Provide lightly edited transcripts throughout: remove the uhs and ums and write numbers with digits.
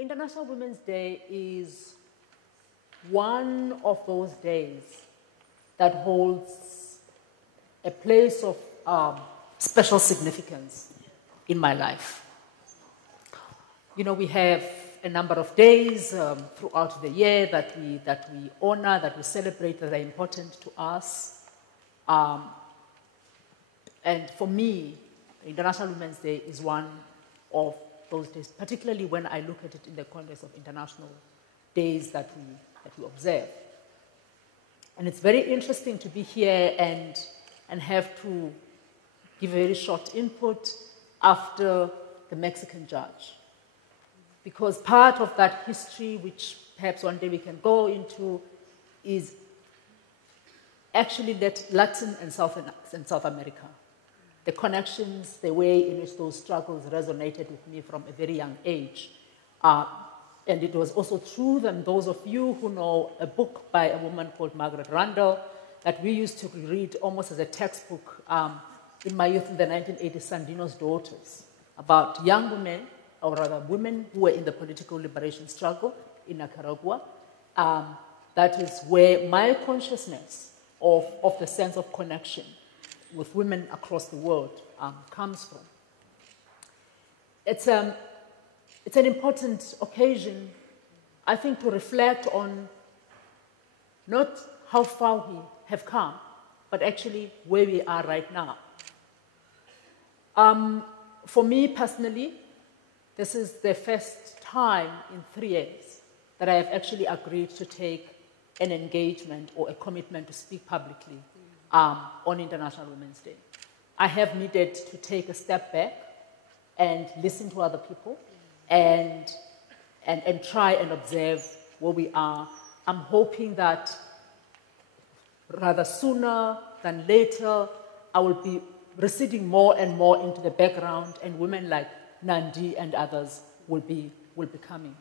International Women's Day is one of those days that holds a place of special significance in my life. You know, we have a number of days throughout the year that we honor, that we celebrate, that are important to us. And for me, International Women's Day is one of those days, particularly when I look at it in the context of international days that we observe. And it's very interesting to be here and have to give a very short input after the Mexican judge. Because part of that history, which perhaps one day we can go into, is actually Latin and South America. The connections, the way in which those struggles resonated with me from a very young age. And it was also true that those of you who know a book by a woman called Margaret Randall that we used to read almost as a textbook in my youth in the 1980s, Sandino's Daughters, about young women, or rather women who were in the political liberation struggle in Nicaragua. That is where my consciousness of the sense of connection with women across the world comes from. It's an important occasion, I think, to reflect on not how far we have come, but actually where we are right now. For me personally, this is the first time in 3 years that I have actually agreed to take an engagement or a commitment to speak publicly on International Women's Day. I have needed to take a step back and listen to other people and try and observe where we are. I'm hoping that rather sooner than later, I will be receding more and more into the background, and women like Nandi and others will be coming.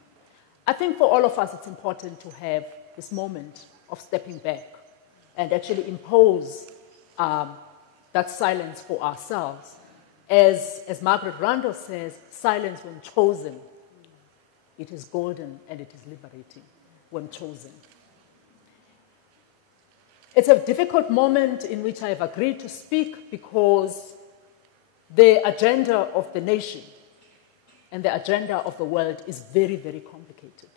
I think for all of us, it's important to have this moment of stepping back and actually impose that silence for ourselves. As Margaret Randall says, silence when chosen, it is golden and it is liberating when chosen. It's a difficult moment in which I have agreed to speak because the agenda of the nation and the agenda of the world is very, very complicated.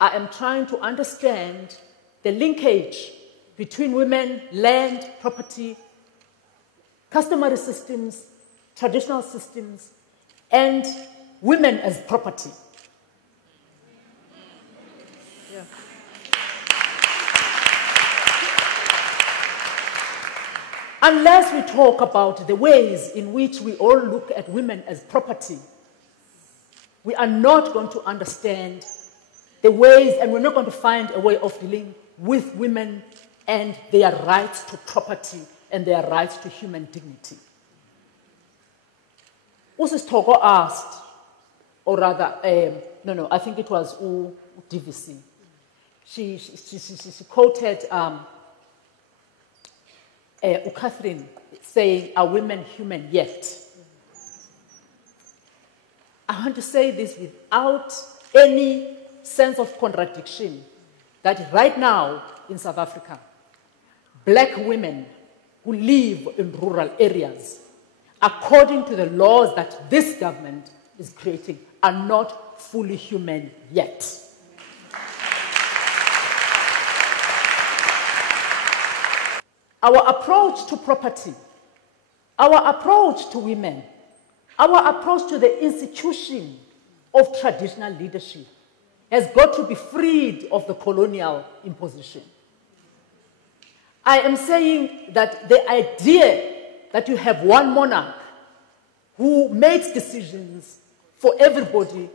I am trying to understand the linkage between women, land, property, customary systems, traditional systems, and women as property. Yeah. Unless we talk about the ways in which we all look at women as property, we are not going to understand the ways, and we're not going to find a way of dealing with women and their rights to property and their rights to human dignity. Usis Togo asked, or rather, I think it was DVC. She quoted Catherine saying, "Are women human yet?" I want to say this without any sense of contradiction, that right now in South Africa, black women who live in rural areas, according to the laws that this government is creating, are not fully human yet. Our approach to property, our approach to women, our approach to the institution of traditional leadership has got to be freed of the colonial imposition. I am saying that the idea that you have one monarch who makes decisions for everybody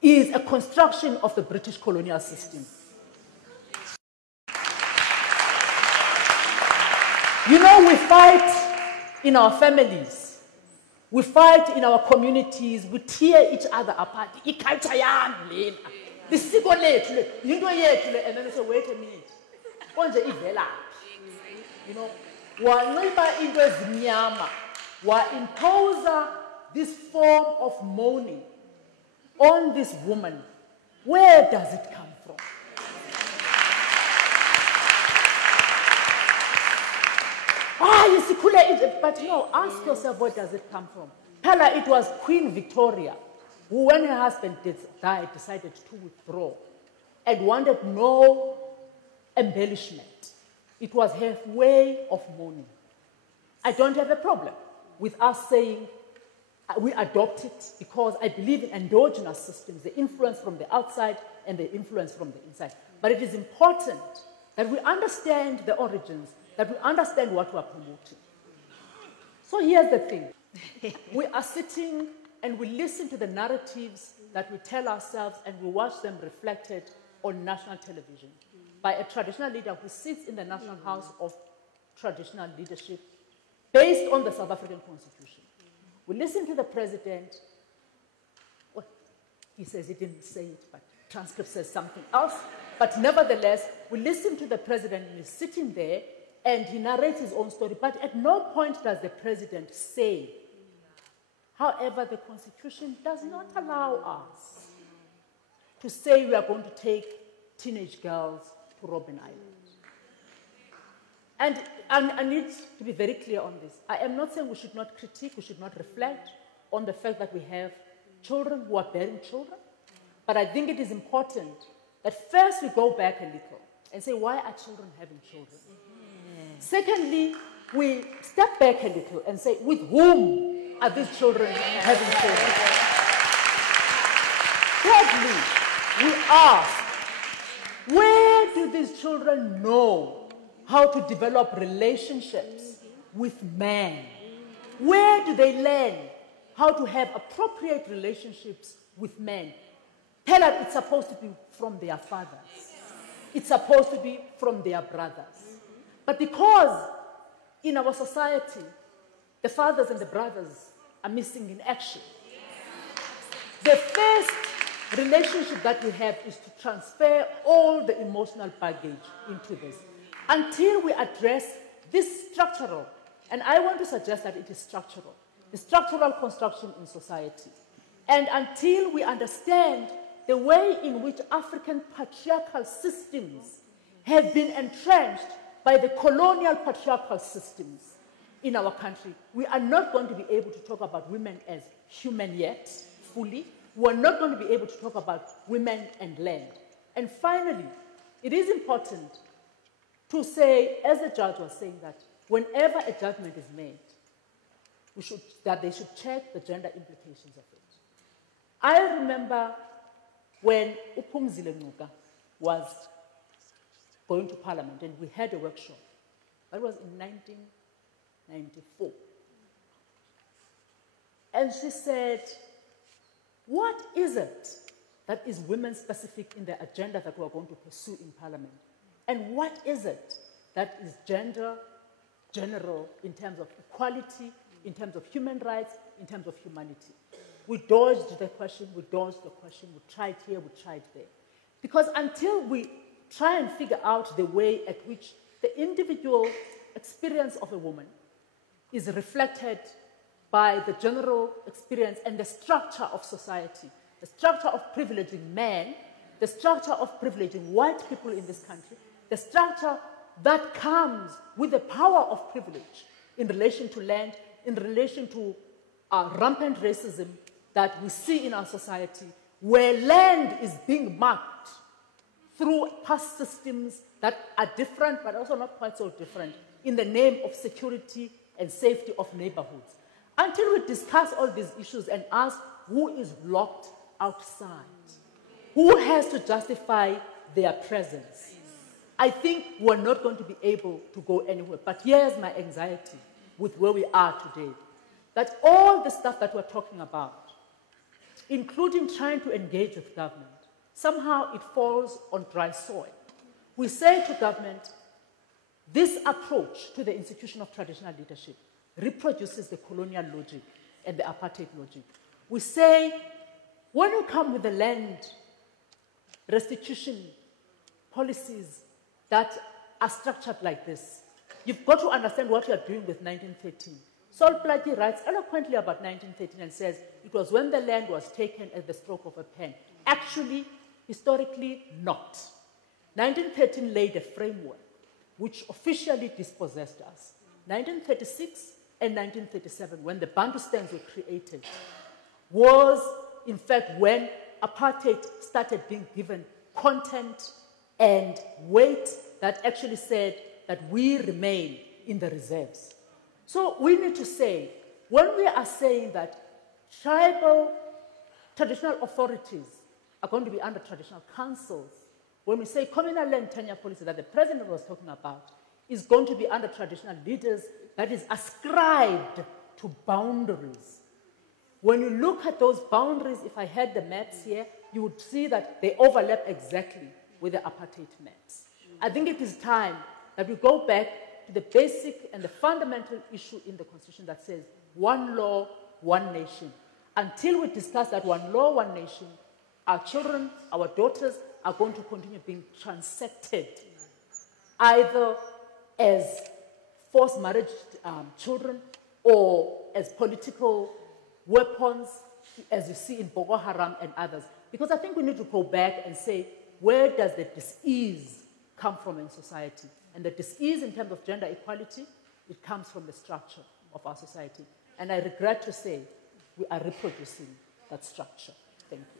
is a construction of the British colonial system. You know, we fight in our families. We fight in our communities. We tear each other apart. And then we say, wait a minute. You know, we impose this form of mourning on this woman, where does it come from? But no, ask yourself, where does it come from? Pella, it was Queen Victoria who, when her husband died, decided to withdraw and wanted no embellishment. It was her way of mourning. I don't have a problem with us saying we adopt it, because I believe in endogenous systems, the influence from the outside and the influence from the inside. But it is important that we understand the origins, that we understand what we are promoting. So here's the thing. We are sitting and we listen to the narratives that we tell ourselves, and we watch them reflected on national television by a traditional leader who sits in the National House of Traditional Leadership based on the South African Constitution. We listen to the president. Well, he says he didn't say it, but transcript says something else. But nevertheless, we listen to the president, and he's sitting there and he narrates his own story. But at no point does the president say, however, the Constitution does not allow us to say we are going to take teenage girls to Robben Island. And I need to be very clear on this. I am not saying we should not critique, we should not reflect on the fact that we have children who are bearing children. But I think it is important that first we go back a little and say, why are children having children? Secondly, we step back a little and say, with whom are these children having children? Thirdly, we ask, where do these children know how to develop relationships with men? Where do they learn how to have appropriate relationships with men? Tell us it's supposed to be from their fathers. It's supposed to be from their brothers. But because in our society, the fathers and the brothers are missing in action, the first relationship that we have is to transfer all the emotional baggage into this. Until we address this structural, and I want to suggest that it is structural, the structural construction in society, and until we understand the way in which African patriarchal systems have been entrenched by the colonial patriarchal systems in our country, we are not going to be able to talk about women as human yet, fully. We are not going to be able to talk about women and land. And finally, it is important to say, as the judge was saying, that whenever a judgment is made, that they should check the gender implications of it. I remember when Uphumzile Ngcuka was going to Parliament, and we had a workshop. That was in 1994. And she said, what is it that is women-specific in the agenda that we are going to pursue in Parliament? And what is it that is gender general in terms of equality, in terms of human rights, in terms of humanity? We dodged the question, we tried here, we tried there. Because until we try and figure out the way at which the individual experience of a woman is reflected by the general experience and the structure of society, the structure of privileging men, the structure of privileging white people in this country, the structure that comes with the power of privilege in relation to land, in relation to rampant racism that we see in our society, where land is being marked through past systems that are different, but also not quite so different, in the name of security and safety of neighborhoods. Until we discuss all these issues and ask who is locked outside, who has to justify their presence, I think we're not going to be able to go anywhere. But here's my anxiety with where we are today, that all the stuff that we're talking about, including trying to engage with government, somehow it falls on dry soil. We say to government, this approach to the institution of traditional leadership reproduces the colonial logic and the apartheid logic. We say, when you come with the land restitution policies that are structured like this, you've got to understand what you are doing with 1913. Sol Plaatje writes eloquently about 1913 and says, it was when the land was taken at the stroke of a pen. Actually, historically, not. 1913 laid a framework which officially dispossessed us. 1936 and 1937, when the Bantustans were created, was in fact when apartheid started being given content and weight that actually said that we remain in the reserves. So we need to say, when we are saying that tribal traditional authorities are going to be under traditional councils, when we say communal land tenure policy that the president was talking about is going to be under traditional leaders that is ascribed to boundaries. When you look at those boundaries, if I had the maps here, you would see that they overlap exactly with the apartheid maps. I think it is time that we go back to the basic and the fundamental issue in the Constitution that says one law, one nation. Until we discuss that one law, one nation, our children, our daughters are going to continue being transected either as forced marriage children or as political weapons, as you see in Boko Haram and others. Because I think we need to go back and say, where does the dis-ease come from in society? And the dis-ease in terms of gender equality, it comes from the structure of our society. And I regret to say, we are reproducing that structure. Thank you.